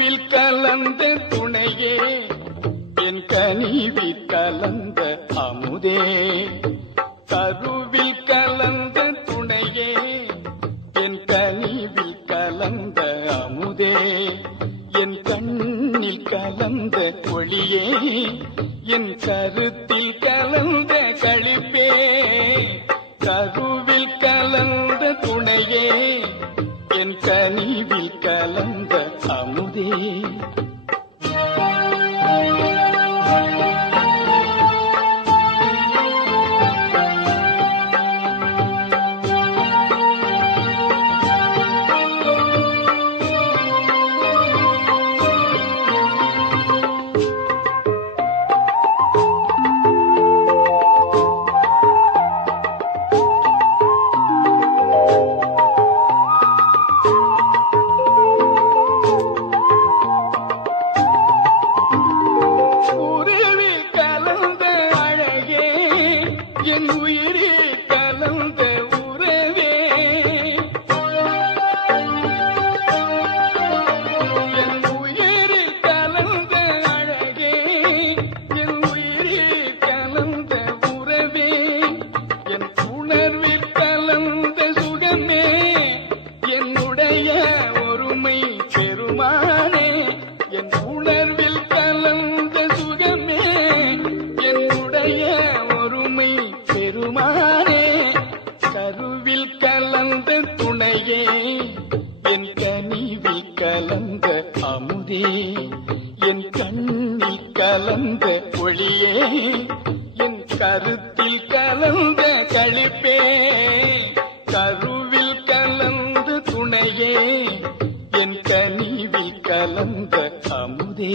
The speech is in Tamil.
கருவில் கலந்த துணையே என் கனிவில் கலந்த அமுதே கருவில் கலந்த துணையே என் கனிவில் கலந்த அமுதே என் கண்ணில் கலந்த ஒளியே என் கருத்தில் கலந்த களிப்பே கருவில் கலந்த துணையே என் கனிவில் கலந்த அமுதே என் உயிரே கலந்த உறவே என் உயிரே கலந்த அழகே என் உயிரே கலந்த உறவே என் உணர்வில் கலந்த சுகமே என்னுடைய ஒருமை பெருமானே என் உணர்வில் கலந்த சுகமே என்னுடைய ஒருமை பெருமானே கருவில் கலந்த துணையே என் கனிவில் கலந்த அமுதே என் கண்ணில் கலந்த ஒளியே என் கருத்தில் கலந்த களிப்பே கருவில் கலந்த துணையே என் கனிவில் கலந்த அமுதே